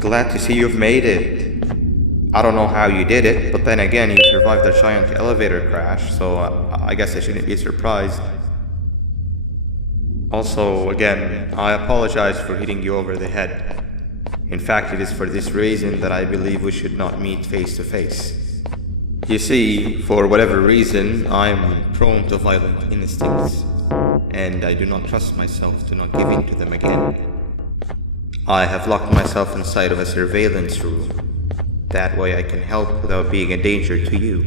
Glad to see you've made it. I don't know how you did it, but then again, you survived a giant elevator crash, so I guess I shouldn't be surprised. Also, again, I apologize for hitting you over the head. In fact, it is for this reason that I believe we should not meet face to face. You see, for whatever reason, I'm prone to violent instincts, and I do not trust myself to not give in to them again. I have locked myself inside of a surveillance room. That way I can help without being a danger to you.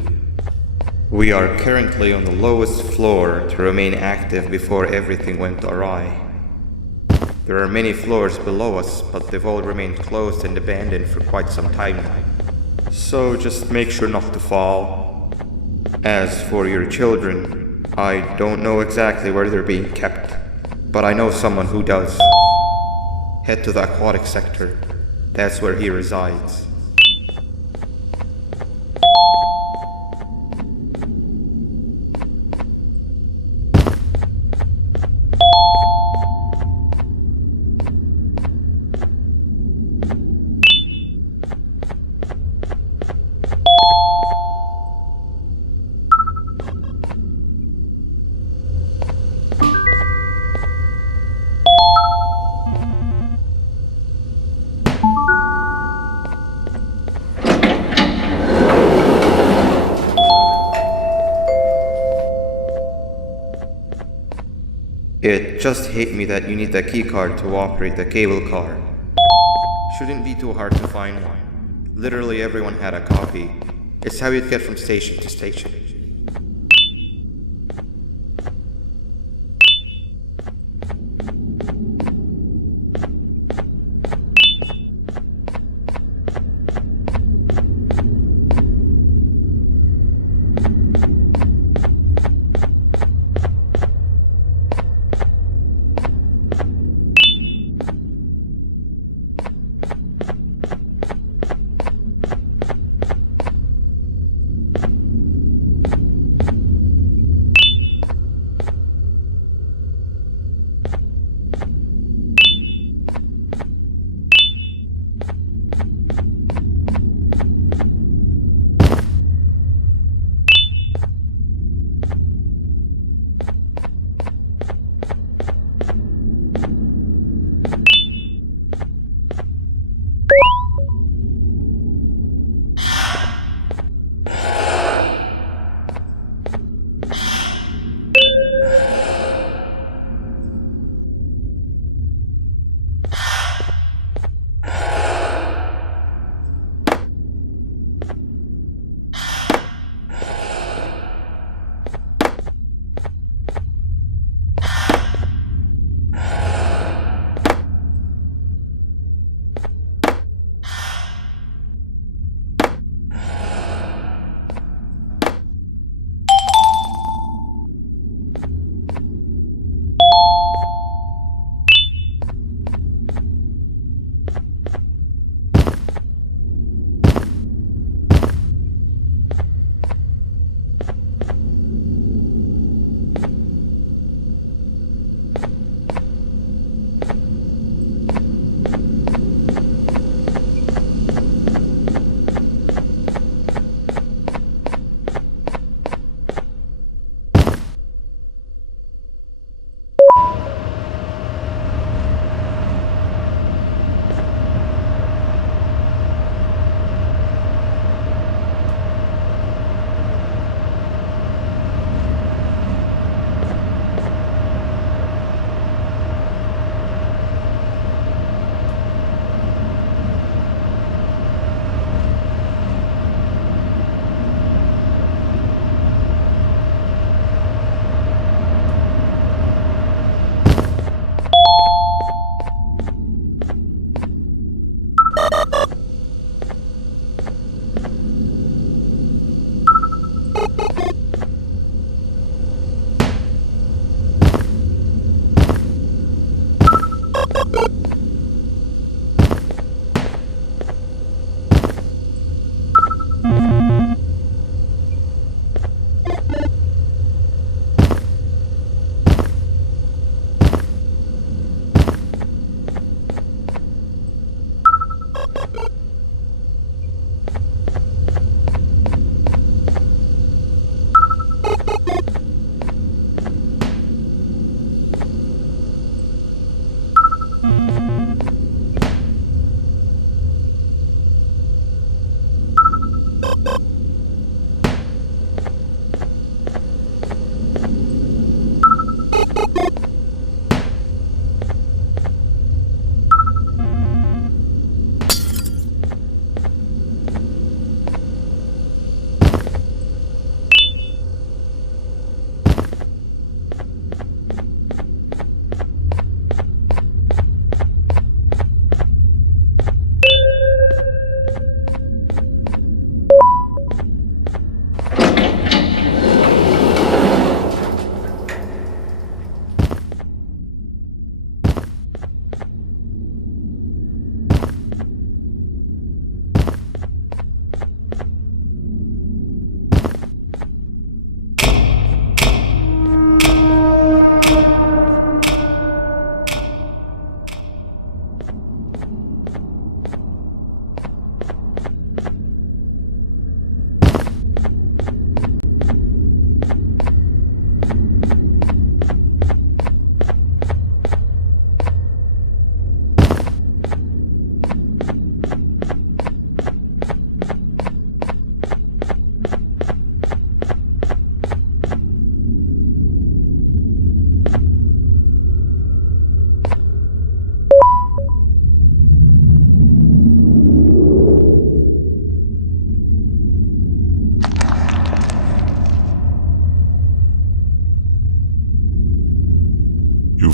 We are currently on the lowest floor to remain active before everything went awry. There are many floors below us, but they've all remained closed and abandoned for quite some time now. So just make sure not to fall. As for your children, I don't know exactly where they're being kept, but I know someone who does. Head to the aquatic sector. That's where he resides. It just hit me that you need the keycard to operate the cable car. Shouldn't be too hard to find one. Literally everyone had a copy. It's how you'd get from station to station.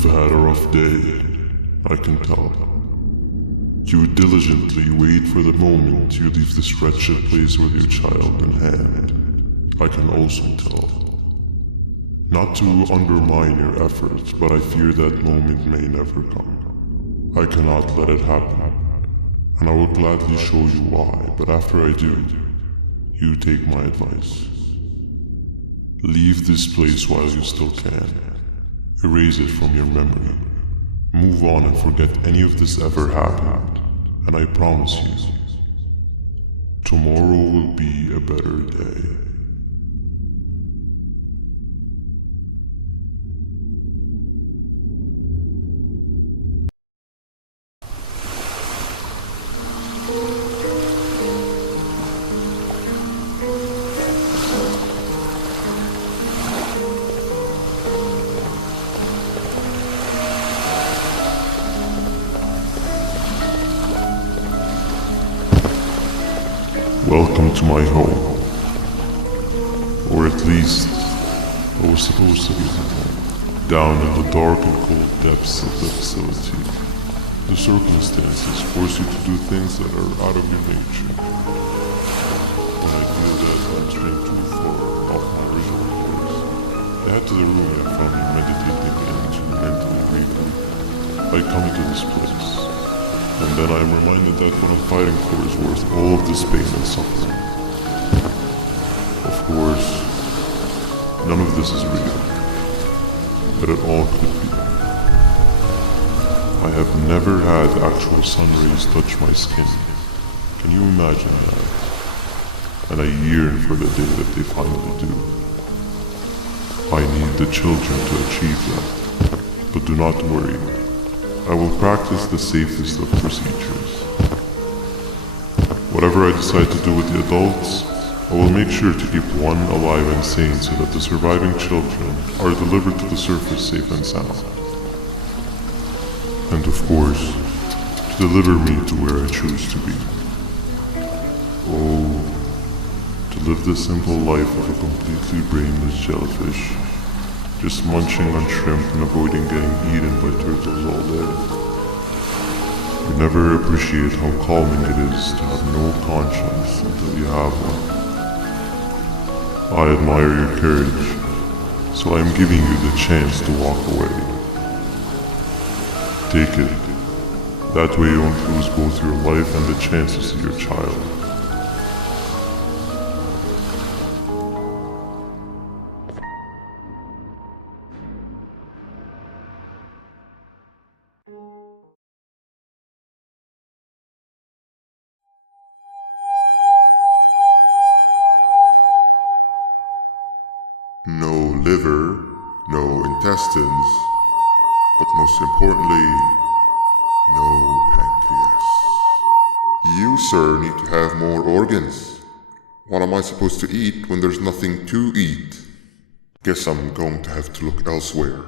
You've had a rough day, I can tell. You diligently wait for the moment you leave this wretched place with your child in hand. I can also tell. Not to undermine your efforts, but I fear that moment may never come. I cannot let it happen, and I will gladly show you why, but after I do, you take my advice. Leave this place while you still can. Erase it from your memory. Move on and forget any of this ever happened, and I promise you, tomorrow will be a better day. Welcome to my home. Or at least, I was supposed to be down in the dark and cold depths of the facility. The circumstances force you to do things that are out of your nature. When I feel that I'm straying too far off my original course, I head to the room and found me meditating and mentally regroup. I come into this place. And then I am reminded that what I'm fighting for is worth all of this pain and suffering. Of course, none of this is real, but it all could be. I have never had actual sun rays touch my skin. Can you imagine that? And I yearn for the day that they finally do. I need the children to achieve that, but do not worry. I will practice the safest of procedures. Whatever I decide to do with the adults, I will make sure to keep one alive and sane so that the surviving children are delivered to the surface safe and sound. And of course, to deliver me to where I choose to be. Oh, to live the simple life of a completely brainless jellyfish. Just munching on shrimp and avoiding getting eaten by turtles all day. You never appreciate how calming it is to have no conscience until you have one. I admire your courage, so I am giving you the chance to walk away. Take it. That way you won't lose both your life and the chances to your child. No liver, no intestines, but most importantly, no pancreas. You, sir, need to have more organs. What am I supposed to eat when there's nothing to eat? Guess I'm going to have to look elsewhere.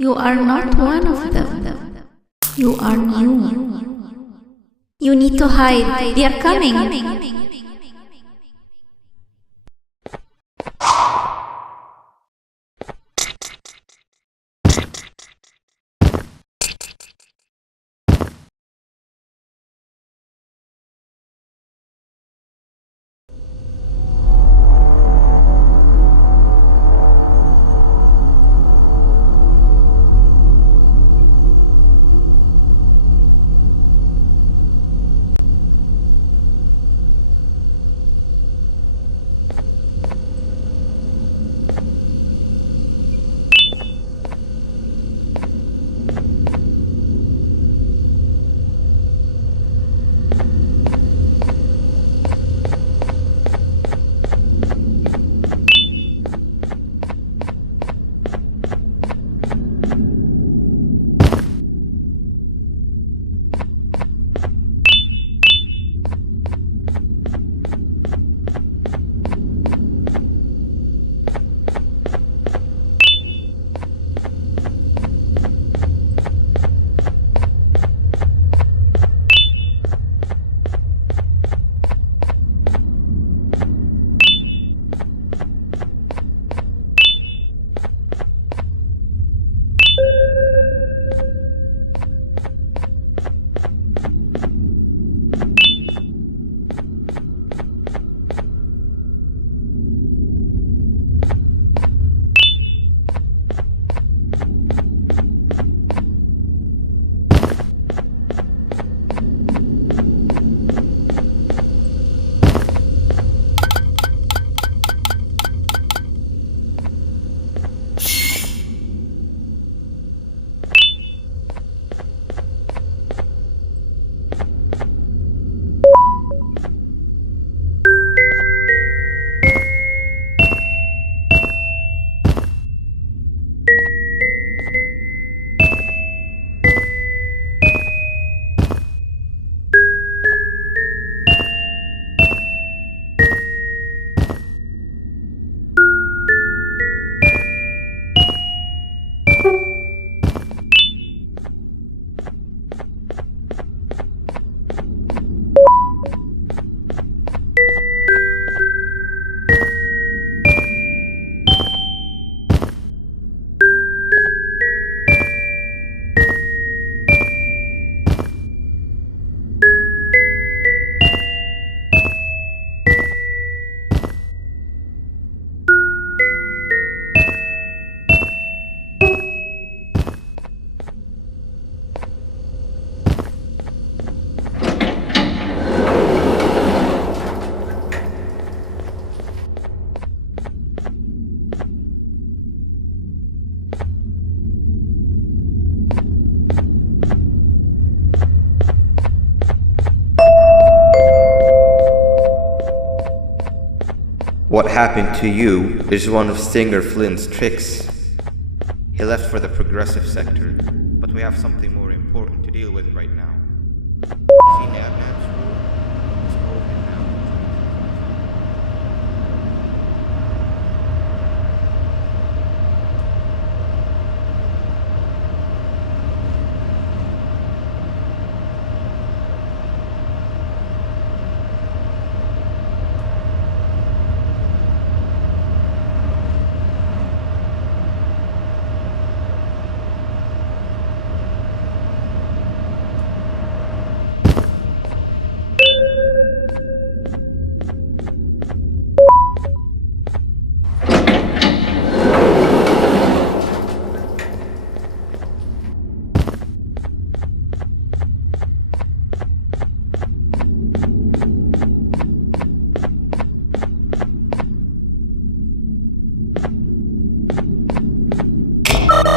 You are not one of them. You are new. You need to hide. They are coming. What happened to you is one of Stinger Flynn's tricks. He left for the progressive sector, but we have something more important to deal with right now. See Adnan's rule? It's open now.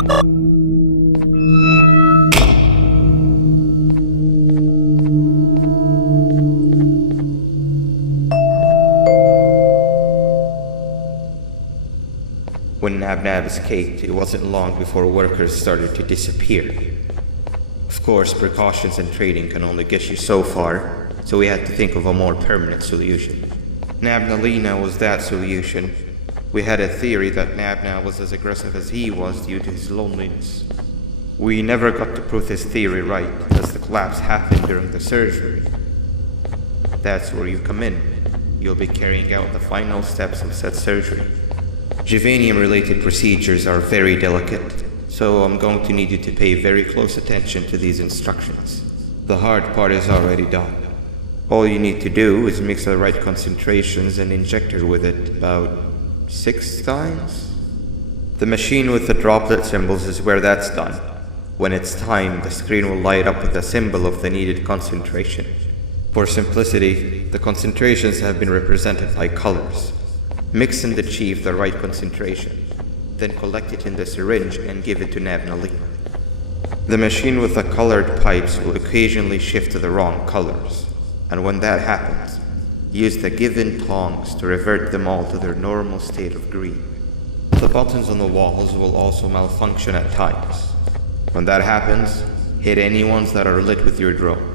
When Nab escaped, it wasn't long before workers started to disappear. Of course, precautions and trading can only get you so far, so we had to think of a more permanent solution. Nabnalina was that solution. We had a theory that Nabna was as aggressive as he was due to his loneliness. We never got to prove this theory right, as the collapse happened during the surgery. That's where you come in. You'll be carrying out the final steps of said surgery. Juvanium-related procedures are very delicate, so I'm going to need you to pay very close attention to these instructions. The hard part is already done. All you need to do is mix the right concentrations and inject her with it about 6 times. The machine with the droplet symbols is where that's done. When it's time, the screen will light up with the symbol of the needed concentration. For simplicity, the concentrations have been represented by colors. Mix and achieve the right concentration, then collect it in the syringe and give it to Nabnalina. The machine with the colored pipes will occasionally shift to the wrong colors, and when that happens, use the given tongs to revert them all to their normal state of green. The buttons on the walls will also malfunction at times. When that happens, hit any ones that are lit with your drone.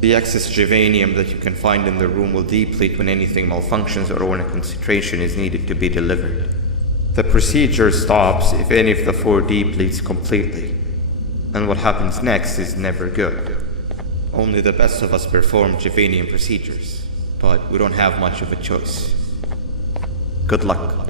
The excess Juvanium that you can find in the room will deplete when anything malfunctions or when a concentration is needed to be delivered. The procedure stops if any of the 4 depletes completely, and what happens next is never good. Only the best of us perform Juvanium procedures, but we don't have much of a choice. Good luck.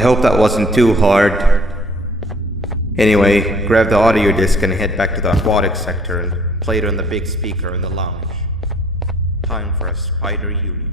hope that wasn't too hard. Anyway, grab the audio disc and head back to the aquatic sector and play it on the big speaker in the lounge. Time for a spider union.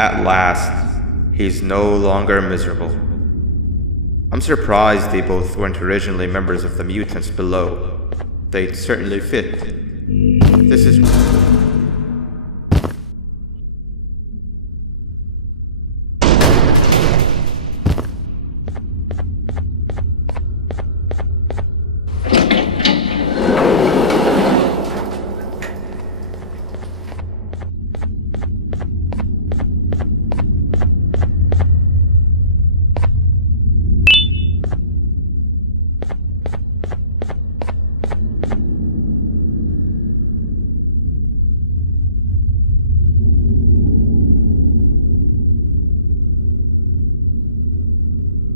At last, he's no longer miserable. I'm surprised they both weren't originally members of the mutants below. They'd certainly fit. This is...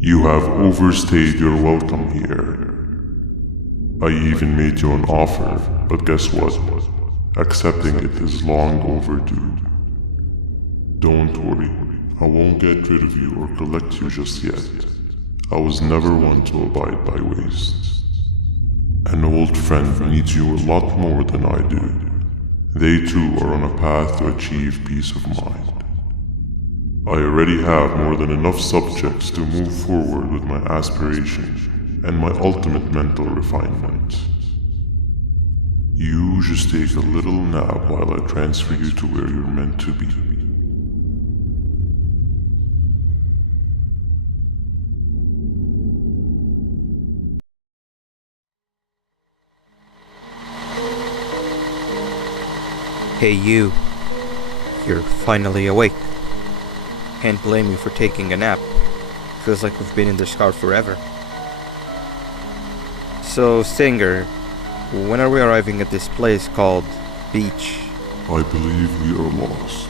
You have overstayed your welcome here. I even made you an offer, but guess what? Accepting it is long overdue. Don't worry, I won't get rid of you or collect you just yet. I was never one to abide by waste. An old friend needs you a lot more than I do. They too are on a path to achieve peace of mind. I already have more than enough subjects to move forward with my aspiration and my ultimate mental refinement. You just take a little nap while I transfer you to where you're meant to be. Hey you. You're finally awake. Can't blame you for taking a nap. Feels like we've been in this car forever. So, Singer, when are we arriving at this place called Beach? I believe we are lost.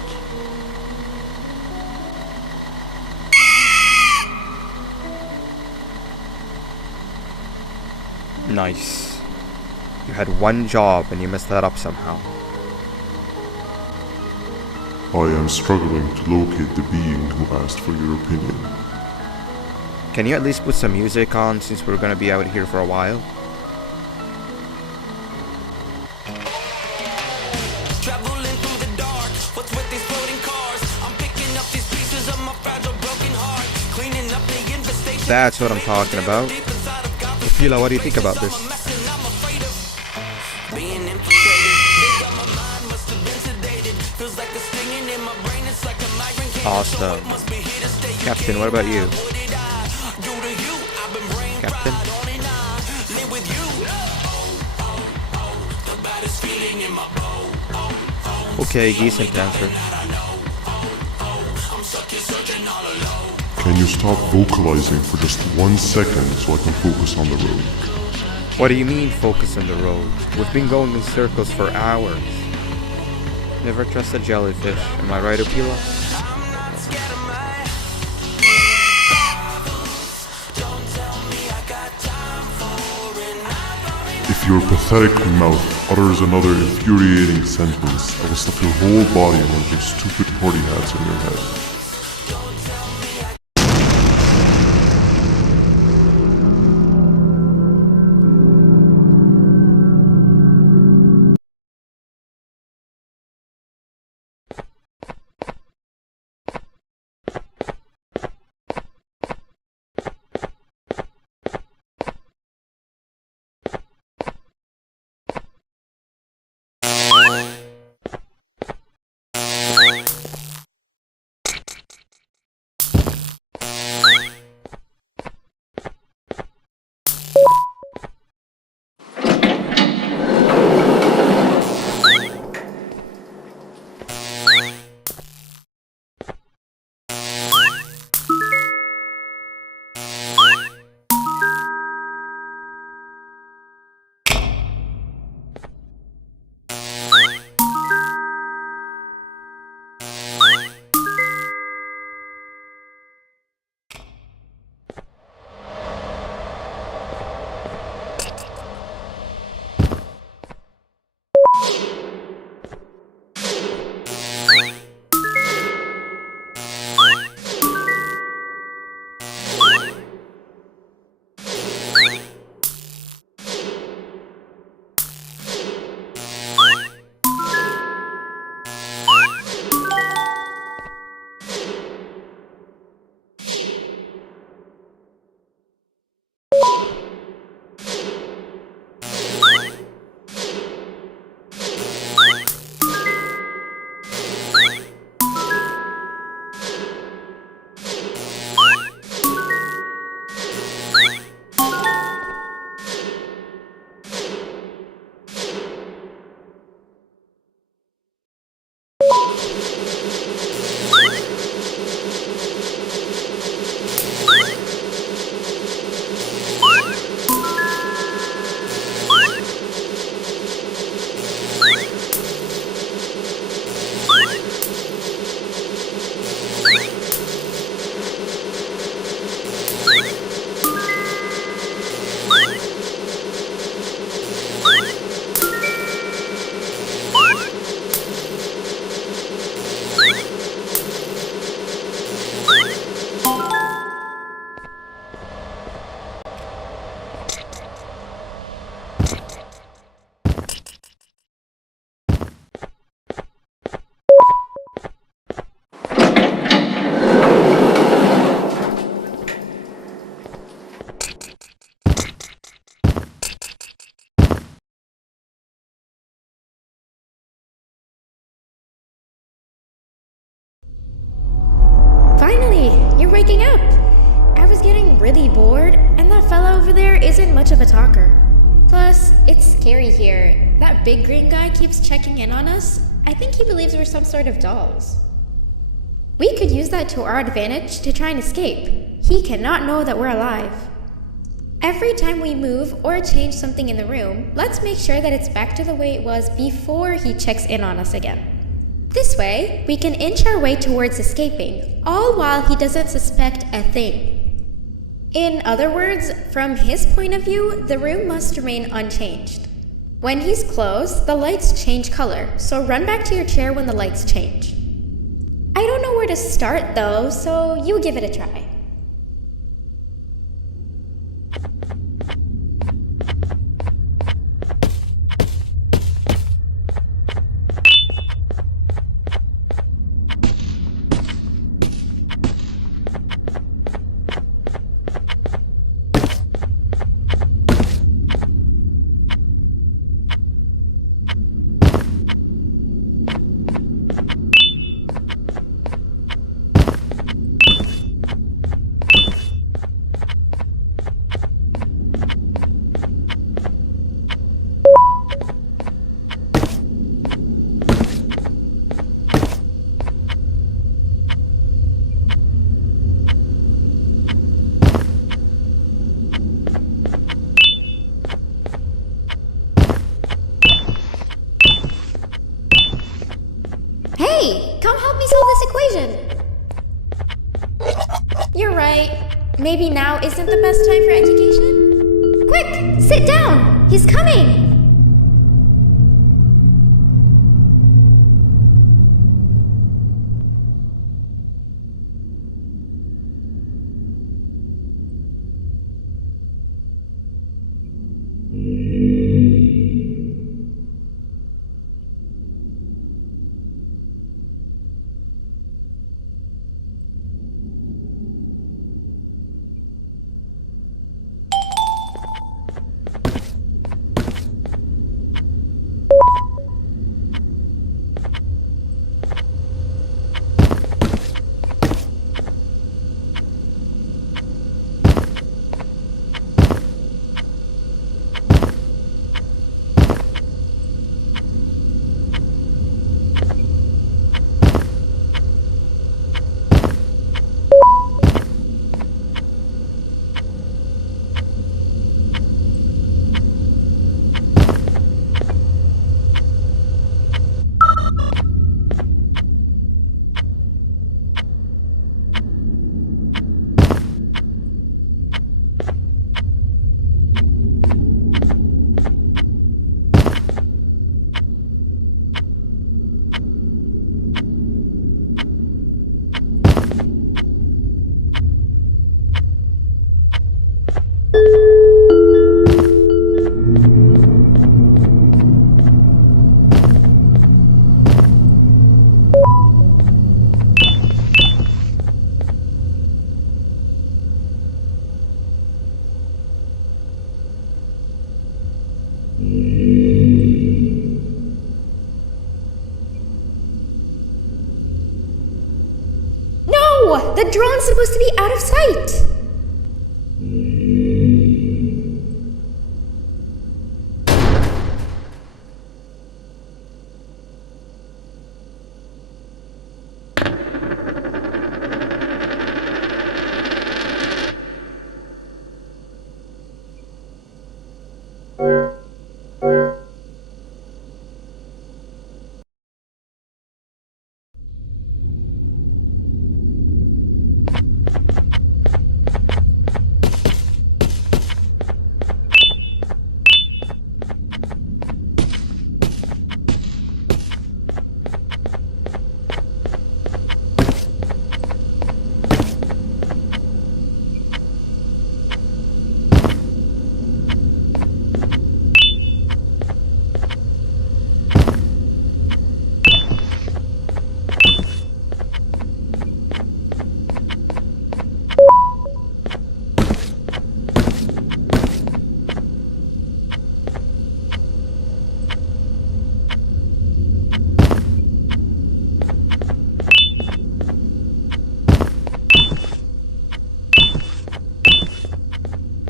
Nice. You had one job and you messed that up somehow. I am struggling to locate the being who asked for your opinion. Can you at least put some music on since we're gonna be out here for a while? Traveling through the dark, what's with these floating cars? I'm picking up these pieces of my fragile broken heart, cleaning up the infestation. That's what I'm talking about. Fila, what do you think about this? Being infiltrated, they got my mind, must have been sedated. Feels like a stinging in my brain, it's like a migraine. Awesome. Captain, what about you? Captain? Okay, decent answer. Can you stop vocalizing for just 1 second so I can focus on the road? What do you mean focus on the road? We've been going in circles for hours. Never trust a jellyfish, am I right, Opila? If If your pathetic mouth utters another infuriating sentence, I will stuff your whole body in one of those stupid party hats on your head. Finally, you're waking up. I was getting really bored, and that fella over there isn't much of a talker. Plus, it's scary here. That big green guy keeps checking in on us. I think he believes we're some sort of dolls. We could use that to our advantage to try and escape. He cannot know that we're alive. Every time we move or change something in the room, let's make sure that it's back to the way it was before he checks in on us again. This way, we can inch our way towards escaping, all while he doesn't suspect a thing. In other words, from his point of view, the room must remain unchanged. When he's close, the lights change color, so run back to your chair when the lights change. I don't know where to start though, so you give it a try. Hey, come help me solve this equation! You're right. Maybe now isn't the best time for education? Quick, sit down! He's coming! No! The drone's supposed to be out of sight!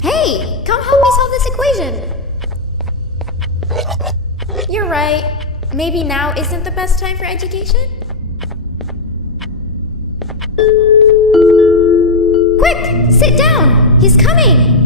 Hey, come help me solve this equation! You're right. Maybe now isn't the best time for education? Quick! Sit down! He's coming!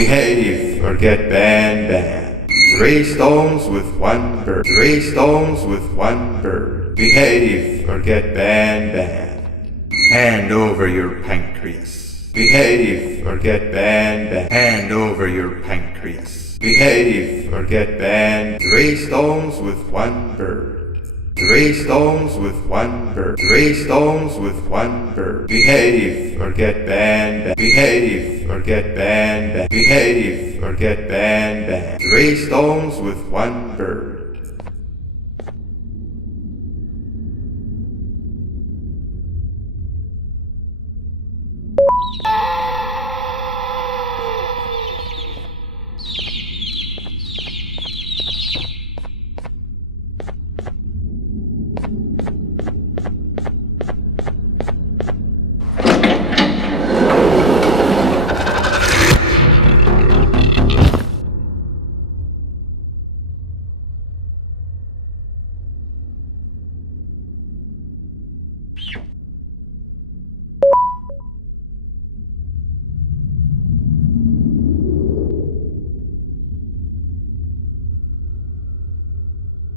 Behave or get banned. 3 stones with 1 bird. 3 stones with 1 bird. Behave or get banned. Hand over your pancreas. Behave or get banned. Hand over your pancreas. Behave or get banned. 3 stones with 1 bird. 3 stones with 1 bird. 3 stones with 1 bird. Behave or get banned. Behave or get banned. Behave or get banned. 3 stones with 1 bird.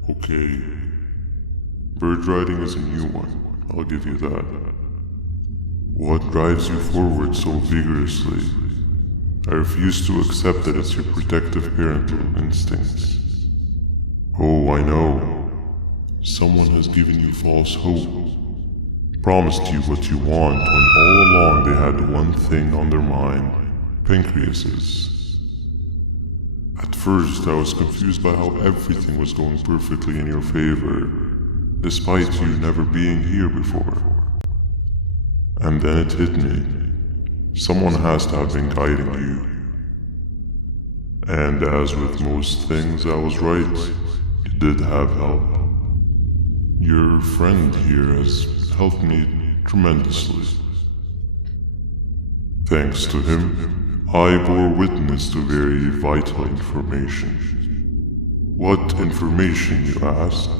Okay. Bird riding is a new one, I'll give you that. What drives you forward so vigorously? I refuse to accept that it's your protective parental instincts. Oh, I know. Someone has given you false hope. Promised you what you want when all along they had one thing on their mind: pancreases. At first, I was confused by how everything was going perfectly in your favor, despite you never being here before. And then it hit me. Someone has to have been guiding you. And as with most things, I was right. You did have help. Your friend here has helped me tremendously. Thanks to him, I bore witness to very vital information. What information, you ask?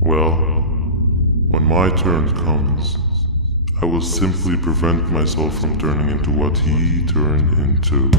Well, when my turn comes, I will simply prevent myself from turning into what he turned into.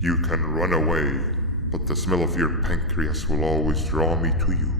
You can run away, but the smell of your pancreas will always draw me to you.